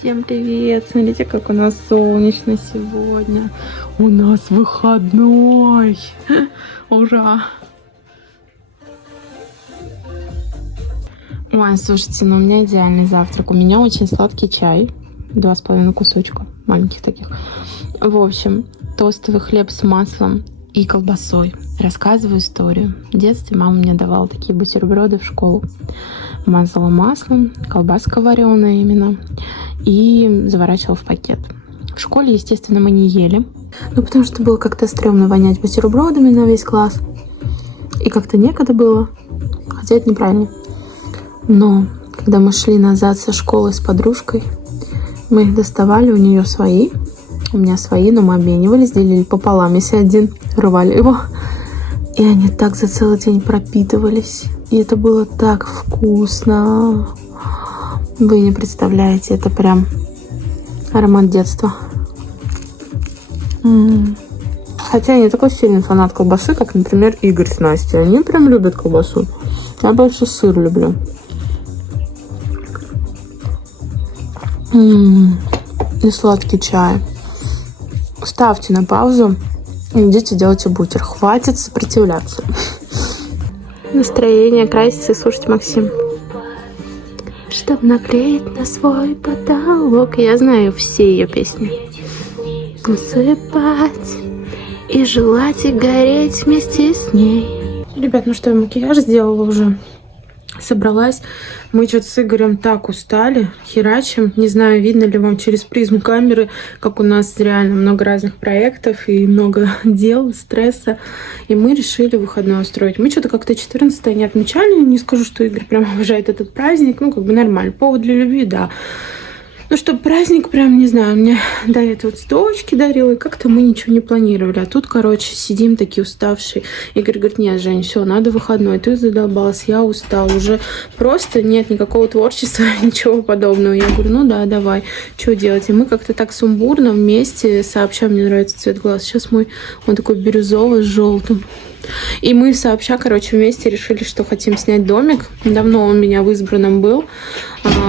Всем привет! Смотрите, как у нас солнечно сегодня. У нас выходной. Ура! Ой, слушайте, ну у меня идеальный завтрак. У меня очень сладкий чай. 2,5 кусочка, маленьких таких. В общем, тостовый хлеб с маслом и колбасой. Рассказываю историю. В детстве мама мне давала такие бутерброды в школу. Мазала маслом, колбаска вареная именно, и заворачивала в пакет. В школе, естественно, мы не ели. Ну, потому что было как-то стрёмно вонять бутербродами на весь класс. И как-то некогда было. Хотя это неправильно. Но когда мы шли назад со школы с подружкой, мы их доставали, у нее свои, у меня свои, но мы обменивались, делили пополам, если один, рвали его. И они так за целый день пропитывались. И это было так вкусно. Вы не представляете, это прям аромат детства. Хотя я не такой сильный фанат колбасы, как, например, Игорь с Настей. Они прям любят колбасу. Я больше сыр люблю. И сладкий чай. Ставьте на паузу и идите делайте бутер. Хватит сопротивляться. Настроение, краситься и слушать Максим. Чтоб наклеить на свой потолок. Я знаю все ее песни. Усыпать и желать и гореть вместе с ней. Ребят, ну что, я макияж сделала уже. Собралась. Мы что-то с Игорем так устали, херачим. Не знаю, видно ли вам через призму камеры, как у нас реально много разных проектов и много дел, стресса. И мы решили выходной устроить. Мы что-то как-то 14-е не отмечали. Не скажу, что Игорь прям обожает этот праздник. Ну, как бы нормально. Повод для любви, да. Ну, чтобы праздник прям, не знаю, мне до этого цветочки дарила, и как-то мы ничего не планировали. А тут, короче, сидим такие уставшие. Игорь говорит: нет, Жень, все, надо выходной. Ты задолбалась, я устал. Уже просто нет никакого творчества, ничего подобного. Я говорю: ну да, давай, что делать? И мы как-то так сумбурно вместе сообща, мне нравится цвет глаз. Сейчас мой, он такой бирюзовый с желтым. И мы сообща, короче, вместе решили, что хотим снять домик. Давно он у меня в избранном был.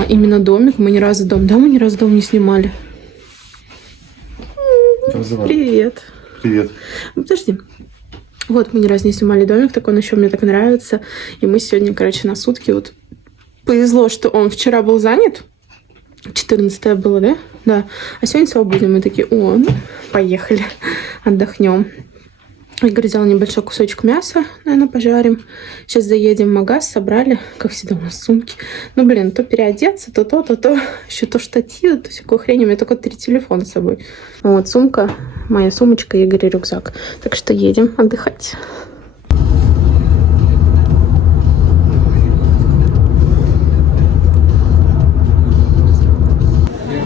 Именно домик. Мы ни разу дом. Да, мы ни разу дом не снимали. Привет. Привет. Подожди. Вот, мы ни разу не снимали домик. Так он еще мне так нравится. И мы сегодня, короче, на сутки. Вот повезло, что он вчера был занят. 14 было, да? Да. А сегодня свободно. Мы такие: о, ну, поехали. Отдохнем. Игорь взял небольшой кусочек мяса, наверное, пожарим. Сейчас заедем в магаз, собрали, как всегда, у нас сумки. Ну, блин, то переодеться, то. Еще то штативы, то всякую хрень. У меня только 3 телефона с собой. Вот сумка, моя сумочка, Игорь, рюкзак. Так что едем отдыхать.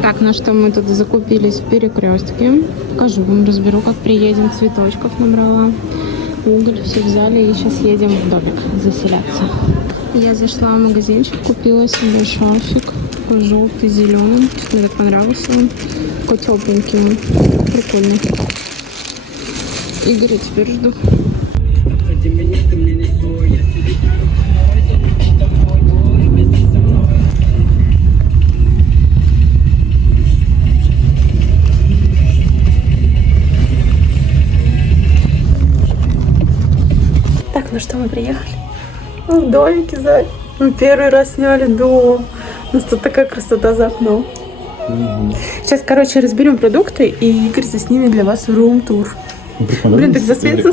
Так, ну что, мы тут закупились в Перекрестке. Покажу вам, разберу, как приедем. Цветочков набрала. Уголь все взяли и сейчас едем в домик заселяться. Я зашла в магазинчик, купила себе шарфик. Такой желтый, зеленый. Мне так понравился он. Такой тепленький. Прикольный. Игоря теперь жду. Так, ну что, мы приехали. Мы в домике, Зай. Мы первый раз сняли дом. У нас тут такая красота за окном. Сейчас, короче, разберем продукты, и Игорь заснимет для вас рум-тур. Блин, так засвет.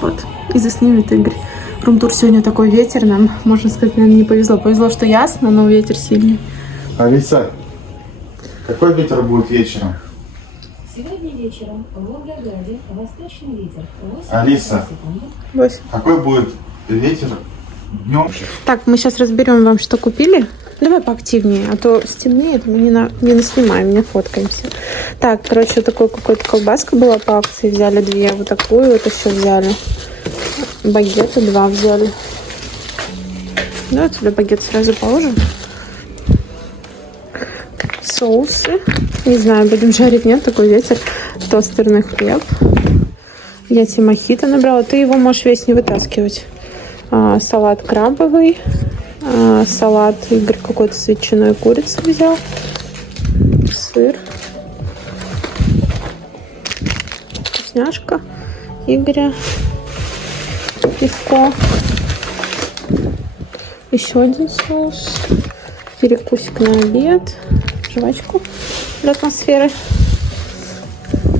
Вот, и заснимет Игорь. Рум-тур сегодня такой ветер, нам, можно сказать, наверное, не повезло. Повезло, что ясно, но ветер сильный. Алиса, какой ветер будет вечером? Сегодня вечером в Волгограде восточный ветер. Алиса, какой будет ветер днем? Так, мы сейчас разберем вам, что купили. Давай поактивнее, а то стемнеет, мы не наснимаем, не фоткаемся. Так, короче, вот такой какой-то колбаска была по акции. Взяли 2, вот такую вот еще взяли. Багеты 2 взяли. Давай сюда багет сразу положим. Соусы. Не знаю, будем жарить, нет, такой ветер. Тостерный хлеб. Я тебе мохито набрала. Ты его можешь весь не вытаскивать. Салат крабовый. Салат Игорь какой-то с ветчиной и курицей взял. Сыр. Вкусняшка Игоря. Пивко. Еще один соус. Перекусик на обед. Жвачку для атмосферы.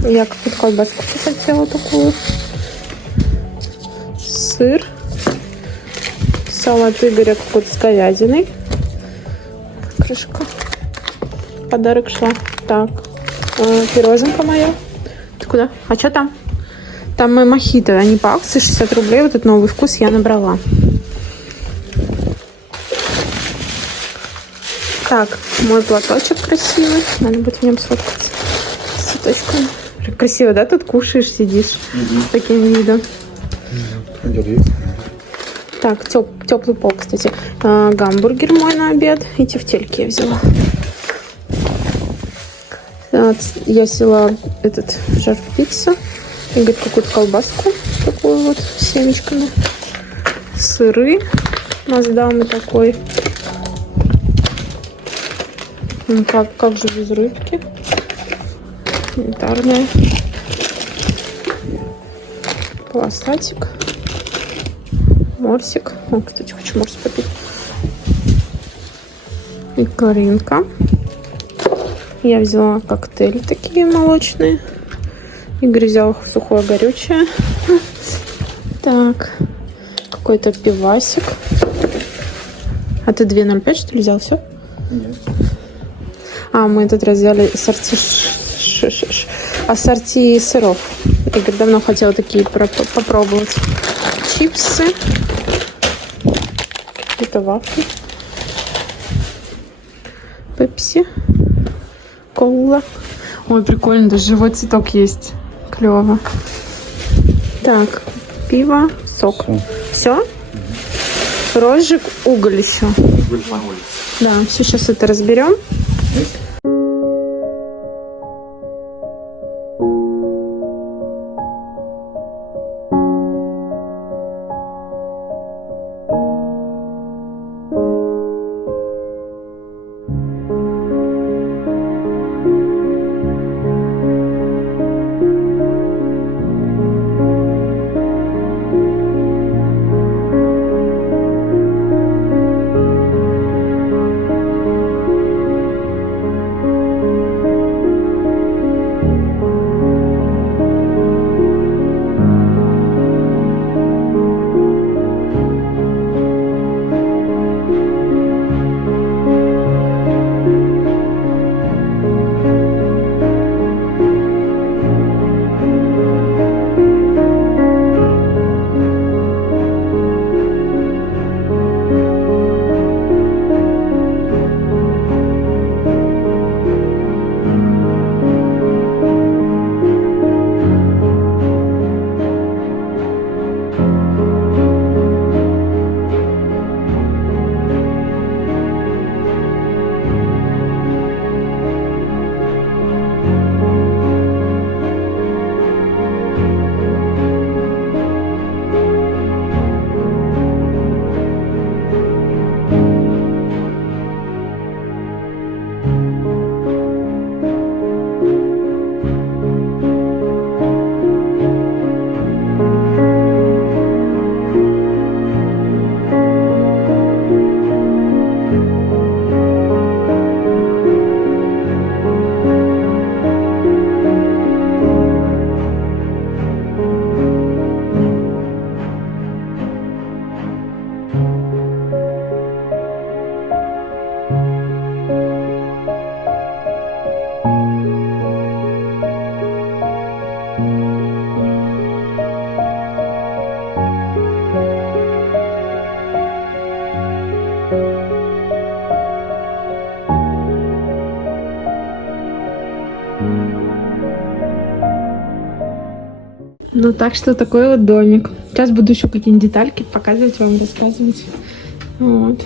Я какую-то колбаску хотела такую. Сыр. Салат Игоря какой-то с говядиной. Крышка. Подарок шла. Так. Пироженка моя. Ты куда? А что там? Там мои мохито. Они по акции 60 рублей. Вот этот новый вкус я набрала. Так, мой платочек красивый. Надо будет в нем сфоткаться. С цветочками. Красиво, да? Тут кушаешь, сидишь с таким видом. Так, теплый пол, кстати. Гамбургер мой на обед. И тефтельки я взяла. Я взяла этот жар-пиццу. Игорь какую-то колбаску. Такую вот с семечками. Сыры. Маздамы такой. Как же без рыбки? Янтарная. Полосатик. Морсик. О, кстати, хочу морс попить. И коринка. Я взяла коктейли такие молочные. Игорь взял сухое горючее. Так. Какой-то пивасик. А ты 2,05 что ли взял? Все? Нет. Мы этот раз взяли ассорти сыров. Игорь давно хотел такие попробовать. Чипсы. Какие-то вафли. Пепси. Кола. Ой, прикольно, даже живой цветок есть. Клево. Так, пиво, сок. Все? Розжиг, уголь еще. Да, все, сейчас это разберем. Ну, так что такой вот домик. Сейчас буду еще какие-нибудь детальки показывать вам, рассказывать. Вот.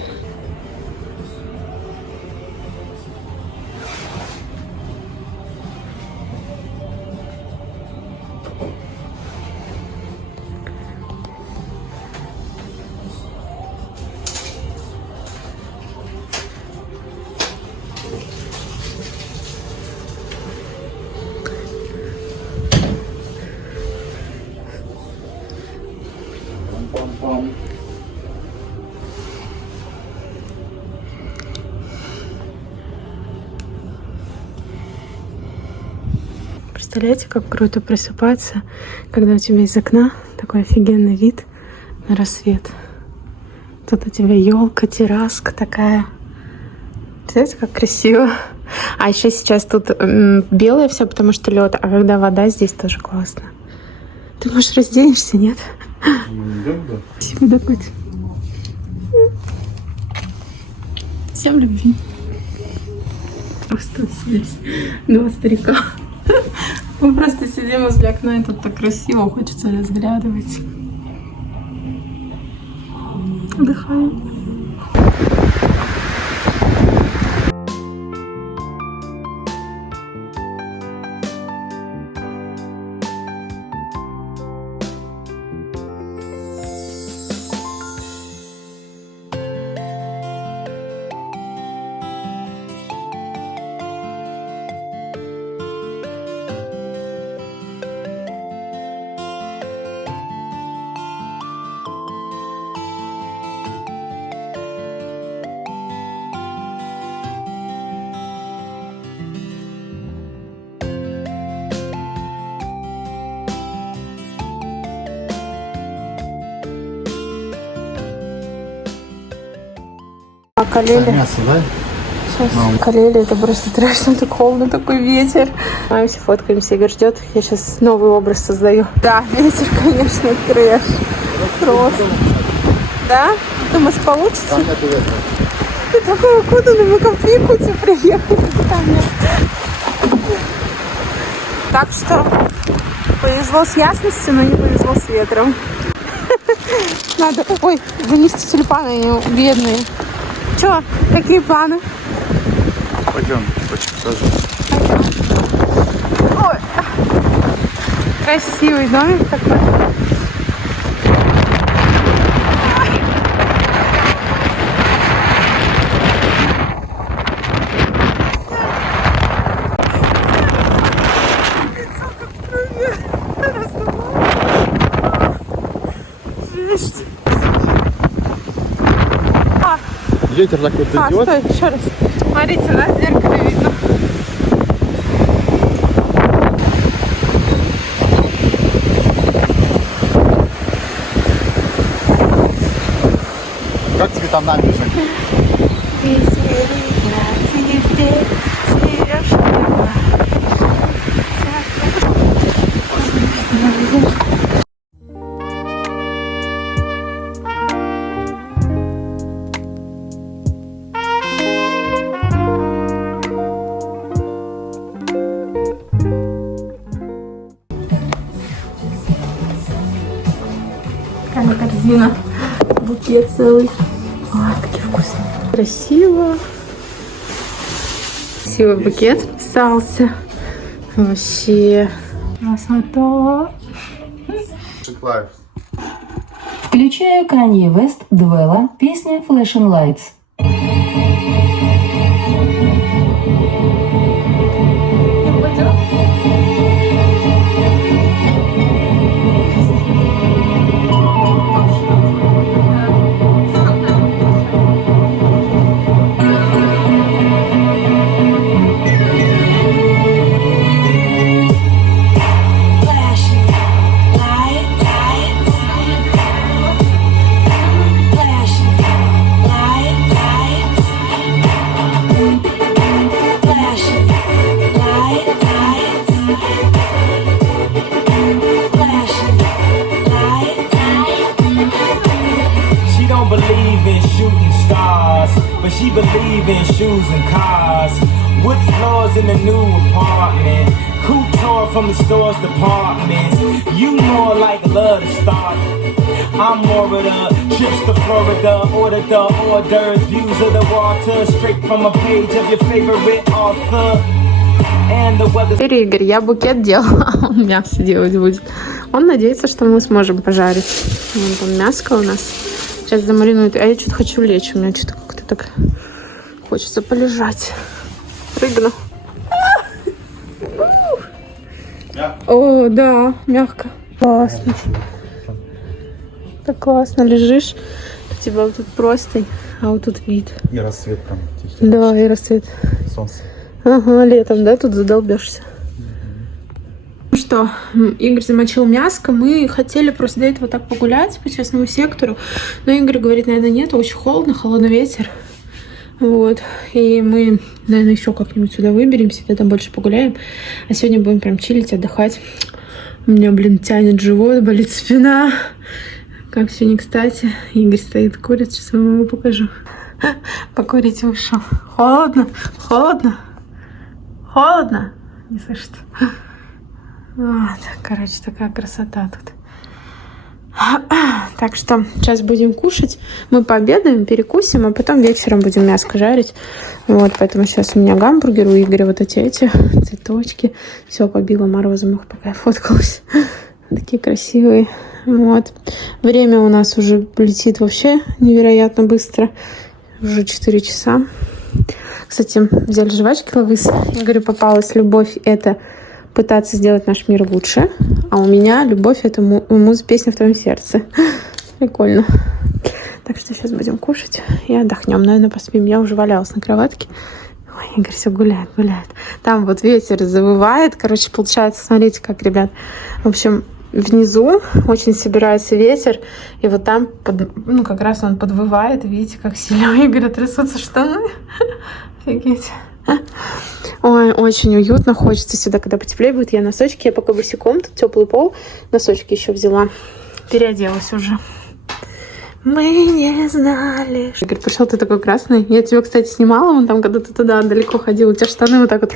представляете, как круто просыпаться, когда у тебя из окна такой офигенный вид на рассвет. Тут у тебя елка, терраска такая. Знаете, как красиво. А еще сейчас тут белое все, потому что лед, а когда вода, здесь тоже классно. Ты, может, разденешься, нет? Спасибо, да, Котя. Всем любви. Просто здесь два старика. Мы просто сидим возле окна, и тут так красиво, хочется разглядывать. Отдыхаем. А Калели? Мясо, да? Сейчас. Калели, это просто трэш, там так холодно, такой ветер. Маемся, фоткаемся, Игорь ждет. Я сейчас новый образ создаю. Да, ветер, конечно, трэш. Просто. Да? Думаешь, получится? Там нету ветра. Ты такой окутанный, мы как в Якутию приехали. Там нет. Так что повезло с ясностью, но не повезло с ветром. Надо, ой, занести тюльпаны, они бедные. Че, какие планы? Пойдем, покажу. Ой, красивый домик такой. Жесть. Ветер так вот идет. Стой, еще раз. Смотрите, нас в зеркале видно. Как тебе там набережная? Такая корзина. Букет целый. Ой, такие вкусные. Красиво. Красивый букет вписался. Вообще. Красота. Лайф. Включаю Kanye West, Dwella, песня Flashing Lights. She believe in shoes and cars. Wood floors in the new apartment. Couture from the store's departments. You more like love to start. I'm more of the trips to Florida. Order the orders. Views of the water. Straight from a page of your favorite author. And the weather. Теперь, Игорь, я букет делала, он мясо делать будет. Он надеется, что мы сможем пожарить. Вон там мяско у нас. Сейчас замаринует. А я что-то хочу лечь. У меня что-то как-то так хочется полежать. Прыгну. О, да, мягко. Классно. Так классно лежишь. У тебя вот тут простынь, а вот тут вид. И рассвет там. Да, и рассвет. Солнце. Ага, летом, да, тут задолбешься. что, Игорь замочил мяско. Мы хотели просто до этого так погулять по частному сектору. Но Игорь говорит, наверное, нет, очень холодно, холодный ветер. Вот. И мы, наверное, еще как-нибудь сюда выберемся, там больше погуляем. А сегодня будем прям чилить, отдыхать. У меня, тянет живот, болит спина. Как все не кстати. Игорь стоит, курит. Сейчас вам его покажу. Покурить вышел. Холодно? Холодно? Холодно? Не слышит. Вот. Короче, такая красота тут. Так что сейчас будем кушать. Мы пообедаем, перекусим, а потом вечером будем мяско жарить. Вот, поэтому сейчас у меня гамбургер, у Игоря вот эти цветочки. Все, побила морозом их, пока я фоткалась. Такие красивые. Вот. Время у нас уже летит вообще невероятно быстро. Уже 4 часа. Кстати, взяли жвачки Лавыс. Игорю попалась любовь. Это пытаться сделать наш мир лучше. А у меня любовь — это песня в твоем сердце. Прикольно. Так что сейчас будем кушать и отдохнем. Наверное, поспим. Я уже валялась на кроватке. Ой, Игорь все гуляет. Там вот ветер завывает. Короче, получается, смотрите, как, ребят. В общем, внизу очень собирается ветер. И вот там, как раз он подвывает. Видите, как сильно у Игоря трясутся штаны. Офигеть. Ой, очень уютно. Хочется сюда, когда потеплее будет. Я носочки, я пока босиком, тут теплый пол. Носочки еще взяла. Переоделась уже. Мы не знали. Игорь, пошел, ты такой красный. Я тебя, кстати, снимала, вон там, когда ты туда далеко ходил. У тебя штаны вот так вот.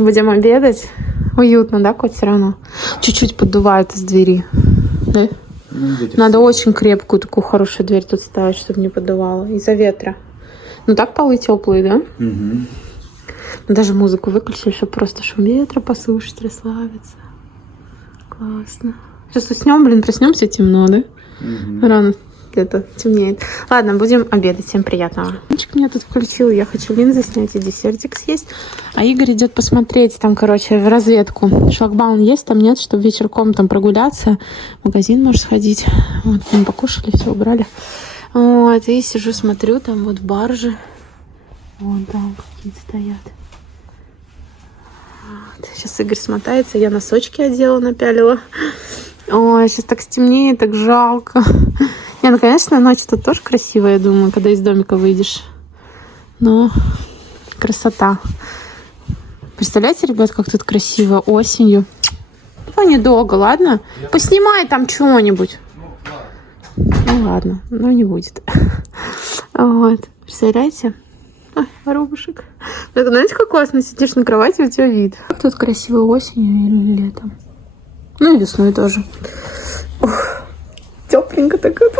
Будем обедать. Уютно, да, Коть, все равно? Чуть-чуть поддувает из двери. Да? Надо очень крепкую, такую хорошую дверь тут ставить, чтобы не поддувало. Из-за ветра. Ну так полы теплые, да? Угу. Даже музыку выключили, чтобы просто шум ветра послушать, расслабиться. Классно. Сейчас уснем, проснемся темно, да? Угу. Рано где-то темнеет. Ладно, будем обедать. Всем приятного. Мальчик меня тут включил. Я хочу линзы снять и десертик съесть. А Игорь идет посмотреть там, короче, в разведку. Шлагбаум есть, там нет, чтобы вечерком там прогуляться. В магазин можешь сходить. Вот, мы покушали, все убрали. Вот, и сижу, смотрю, там вот баржи. Вон там какие-то стоят. Вот. Сейчас Игорь смотается. Я носочки одела, напялила. Ой, сейчас так стемнеет, так жалко. Не, ну, конечно, ночь тут тоже красивая, я думаю, когда из домика выйдешь. Но красота. Представляете, ребят, как тут красиво осенью? Ну, недолго, ладно? Поснимай там чего-нибудь. Ну, ладно, но не будет. Вот, представляете? Ой, воробушек. Так, знаете, как классно сидишь на кровати, у тебя вид. Как тут красиво осенью или летом. Ну и весной тоже. Ух, тепленько такое.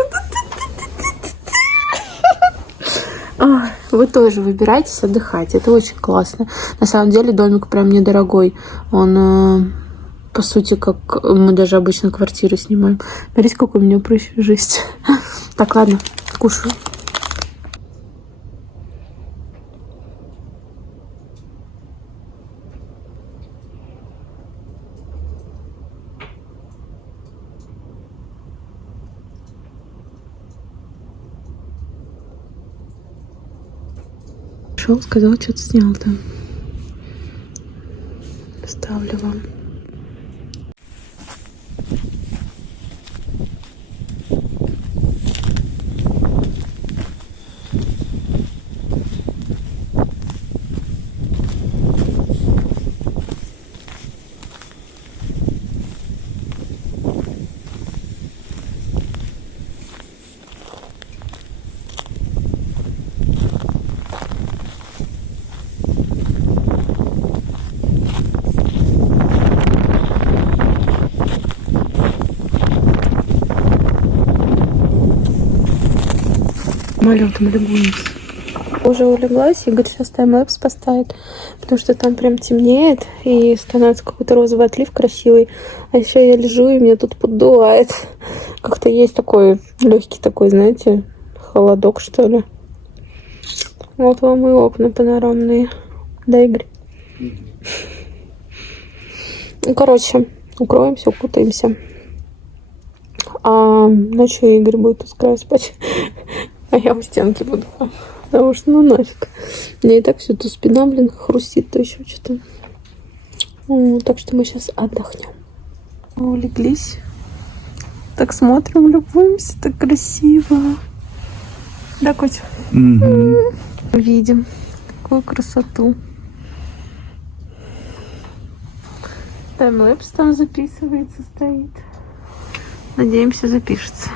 Вы тоже выбирайтесь отдыхать. Это очень классно. На самом деле домик прям недорогой. Он, по сути, как мы даже обычно квартиры снимаем. Смотрите, какой у меня прыщ, жесть. Так, ладно, кушаю. Сказал, что-то снял там. Ставлю вам. Самолетом любуюсь. Уже улеглась, Игорь сейчас таймлэпс поставит, потому что там прям темнеет и становится какой-то розовый отлив красивый. А еще я лежу, и меня тут поддувает. Как-то есть такой легкий такой, знаете, холодок, что ли. Вот вам и окна панорамные. Да, Игорь? Ну, короче, укроемся, укутаемся. А ночью Игорь будет тут с краю спать. А я у стенки буду. Потому что, ну нафиг. Мне и так все, то спина, хрустит, то еще что-то. Так что мы сейчас отдохнем. Улеглись. Так смотрим, любуемся, так красиво. Да, Котя? Видим какую красоту. Таймлэпс там записывается, стоит. Надеемся, запишется.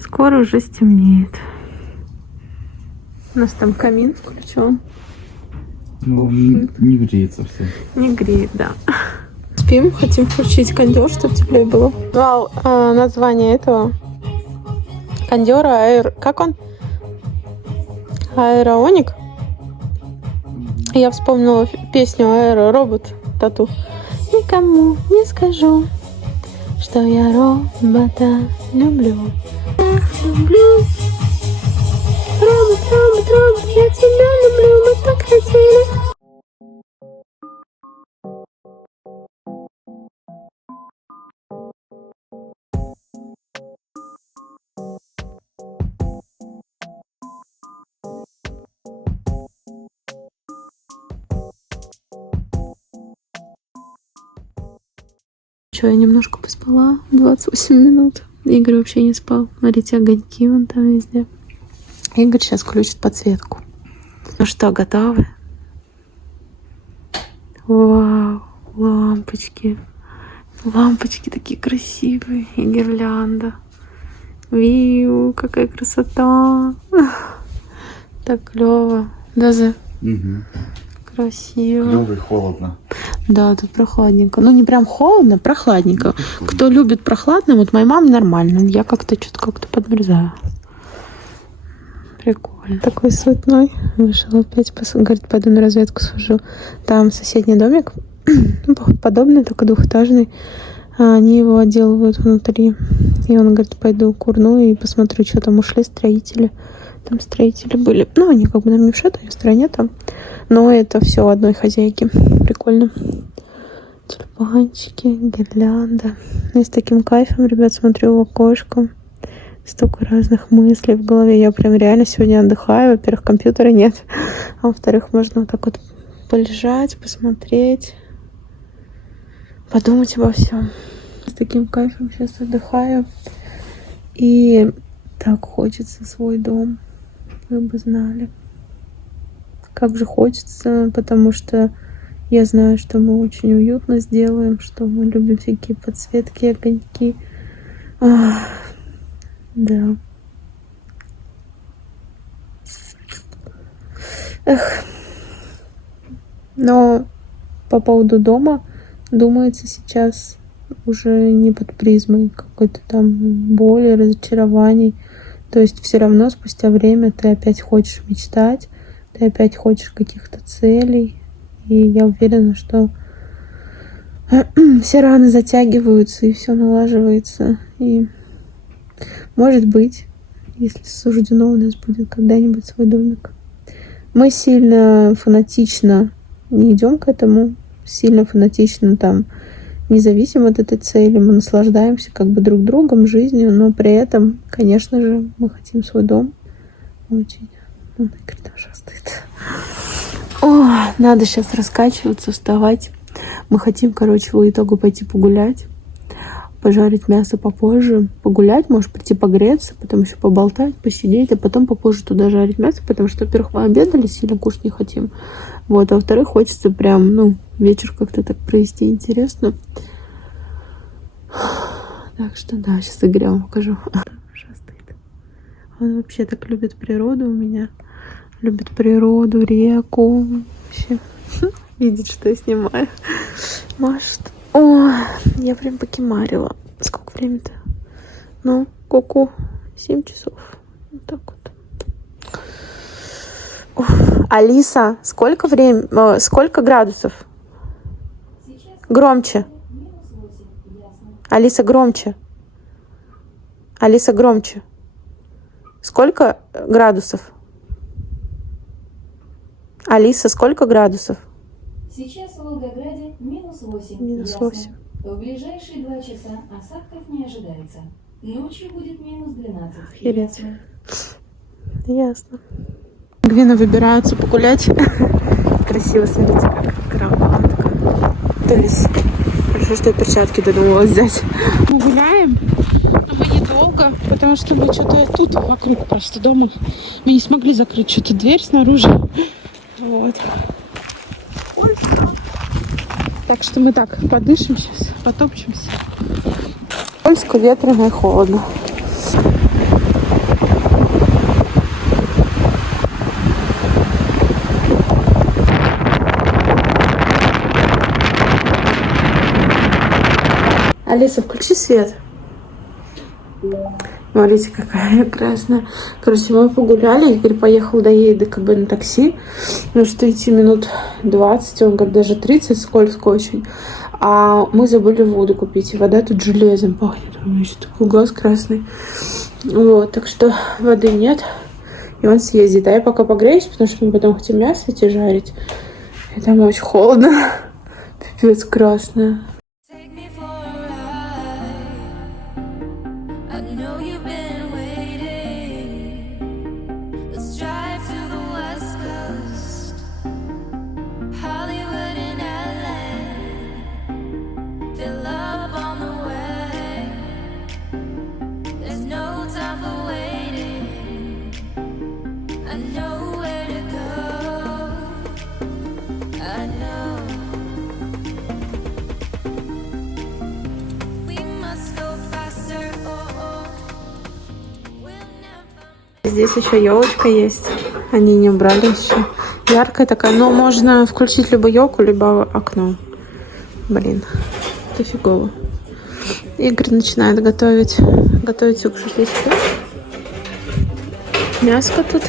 Скоро уже стемнеет. У нас там камин включен. Ну, не греется все. Не греет, да. Спим, хотим включить кондер, чтобы теплее было. Вау, название этого кондера, как он? Аэроник. Я вспомнила песню Аэроробот Тату. Никому не скажу, что я робота люблю. Люблю. Робот, робот, робот, я тебя люблю, мы так хотели. Я немножко поспала, 28 минут. Игорь вообще не спал. Смотрите, огоньки вон там везде. Игорь сейчас включит подсветку. Ну что, готовы? Вау, лампочки. Лампочки такие красивые. И гирлянда. Виу, какая красота. Так клево. Да, Зе? Красиво. Клево и холодно. Да, тут прохладненько. Ну, не прям холодно, прохладненько. Кто любит прохладно, вот моей маме нормально. Я как-то что-то как-то подмерзаю. Прикольно. Такой суетной. Вышел опять, говорит, пойду на разведку схожу. Там соседний домик, подобный, только двухэтажный. Они его отделывают внутри. И он говорит, пойду курну и посмотрю, что там ушли строители. Там строители были. Ну, они как бы нам не мешают, они в стране там. Но это все одной хозяйки. Прикольно. Тюльпанчики, гирлянда. Я с таким кайфом, ребят, смотрю в окошко. Столько разных мыслей в голове. Я прям реально сегодня отдыхаю. Во-первых, компьютера нет. А во-вторых, можно вот так вот полежать, посмотреть. Подумать обо всем. С таким кайфом сейчас отдыхаю. И так хочется свой дом. Вы бы знали. Как же хочется, потому что я знаю, что мы очень уютно сделаем, что мы любим всякие подсветки, огоньки. Да. Эх. Но по поводу дома думается сейчас уже не под призмой какой-то там боли, разочарований. То есть все равно спустя время ты опять хочешь мечтать, ты опять хочешь каких-то целей. И я уверена, что все раны затягиваются и все налаживается. И может быть, если суждено, у нас будет когда-нибудь свой домик. Мы сильно фанатично не идем к этому, сильно фанатично там не зависим от этой цели, мы наслаждаемся как бы друг другом, жизнью, но при этом, конечно же, мы хотим свой дом. Очень. Он там шастает. О, надо сейчас раскачиваться, вставать. Мы хотим, короче, по итогу пойти погулять, пожарить мясо попозже, погулять, может прийти погреться, потом еще поболтать, посидеть, а потом попозже туда жарить мясо, потому что, во-первых, мы обедали, сильно кушать не хотим. Вот, а во-вторых, хочется прям, вечер как-то так провести интересно. Так что, да, сейчас Игоря вам покажу. Шастает. Он вообще так любит природу у меня. Любит природу, реку. Вообще видит, что я снимаю. Машет. О, я прям покемарила. Сколько времени-то? Ку-ку. 7 часов. Вот так вот. Алиса, сколько времени? Сколько градусов? Громче. Алиса, громче. Алиса, громче. Сколько градусов? Алиса, сколько градусов? Сейчас в Волгограде -8. -8. В ближайшие 2 часа осадков не ожидается. Ночью будет -12. Охереть. Ясно. Гвина выбираются погулять. Красиво, смотрите, как громадка. запутались. Хорошо, что я перчатки додумалась взять. Мы гуляем, но мы недолго, потому что мы что-то тут вокруг просто дома. Мы не смогли закрыть что-то дверь снаружи. Вот. Так что мы так подышим сейчас, потопчемся. Скользко, ветрено и холодно. Алиса, включи свет. Смотрите, какая красная. Короче, мы погуляли. Игорь поехал до ЕДКБ на такси. Ну что идти минут 20, он говорит, даже 30, скользко очень. А мы забыли воду купить. И вода тут железом пахнет. У меня еще такой глаз красный. Вот, так что воды нет. И он съездит. А я пока погреюсь, потому что мы потом хотим мясо идти жарить. И там очень холодно. Пипец красная. Здесь еще елочка есть. Они не убрали еще. Яркая такая. Но можно включить либо елку, либо окно. Блин, это фигово. Игорь начинает готовить уксус. Здесь мяско тут.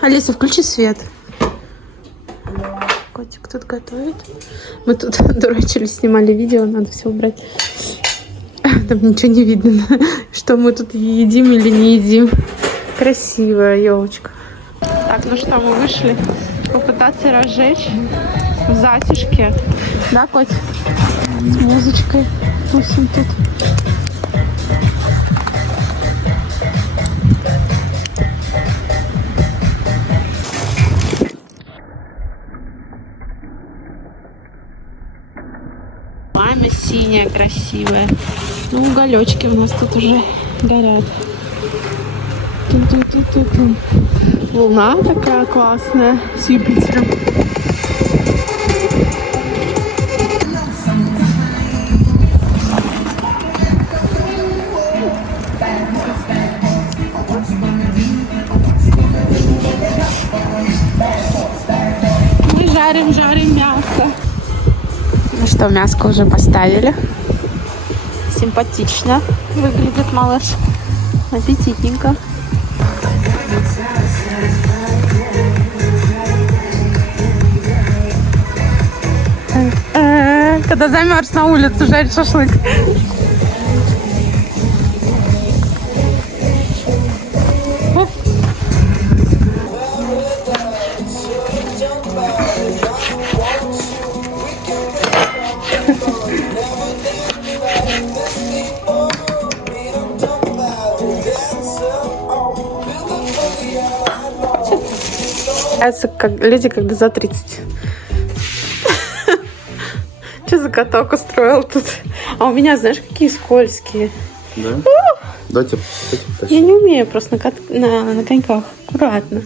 Алиса, включи свет. Котик тут готовит. Мы тут дурачились, снимали видео, надо все убрать. Там ничего не видно, что мы тут едим или не едим. Красивая елочка. Так, ну что, мы вышли попытаться разжечь в затишке. Да, Коть? С музычкой. Тусим тут. Пламя синее, красивое. Ну, уголечки у нас тут уже горят. Тун-тун-тун-тун-тун. Луна такая классная с Юпитером. Мы жарим мясо. Ну что, мяско уже поставили. Симпатично выглядит малыш. Аппетитненько. Когда замерз на улице жарить шашлык. Как люди, когда за 30. Что за каток устроил тут? А у меня, знаешь, какие скользкие. Да? Дайте. Я не умею просто на коньках. Аккуратно.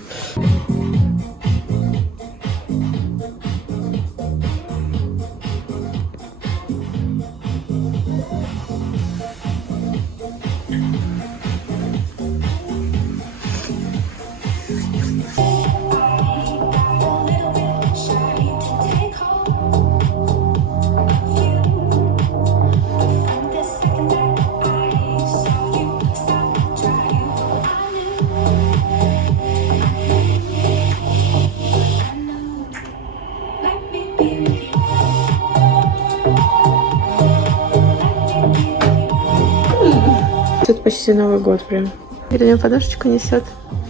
Тут почти Новый год прям. Вернее, подушечку несет.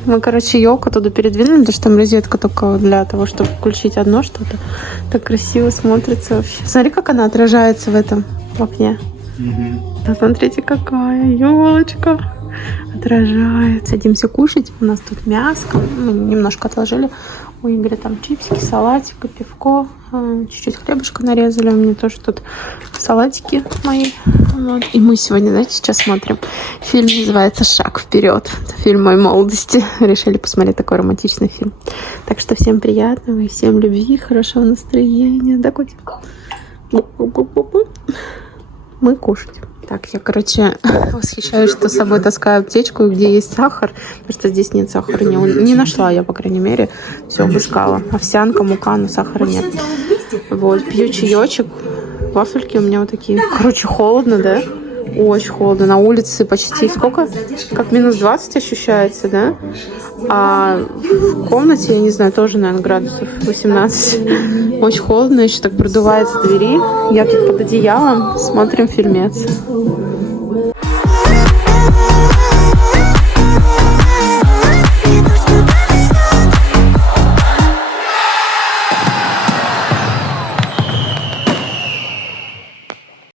Мы, короче, елку туда передвинули, потому что там розетка только для того, чтобы включить одно что-то. Так красиво смотрится вообще. Смотри, как она отражается в этом окне. А смотрите, какая елочка. отражает. Садимся кушать. У нас тут мяско. Мы немножко отложили. У Игоря там чипсики, салатик и пивко. Чуть-чуть хлебушка нарезали. У меня тоже тут салатики мои. Вот. И мы сегодня, знаете, сейчас смотрим. Фильм называется «Шаг вперед». Это фильм моей молодости. Решили посмотреть такой романтичный фильм. Так что всем приятного и всем любви, хорошего настроения. Да, котик? Мы кушать. Так, я, короче, восхищаюсь, что с собой таскаю аптечку, где есть сахар, потому что здесь нет сахара. Не нашла я, по крайней мере. Все обыскала. Овсянка, мука, но сахара нет. Вот, пью чаечек. Вафельки у меня вот такие. Короче, холодно, да? Очень холодно. На улице почти сколько? Как минус 20 ощущается, да? А в комнате, я не знаю, тоже, наверное, градусов 18. Очень холодно, еще так продувает с двери. Я тут под одеялом, смотрим фильмец.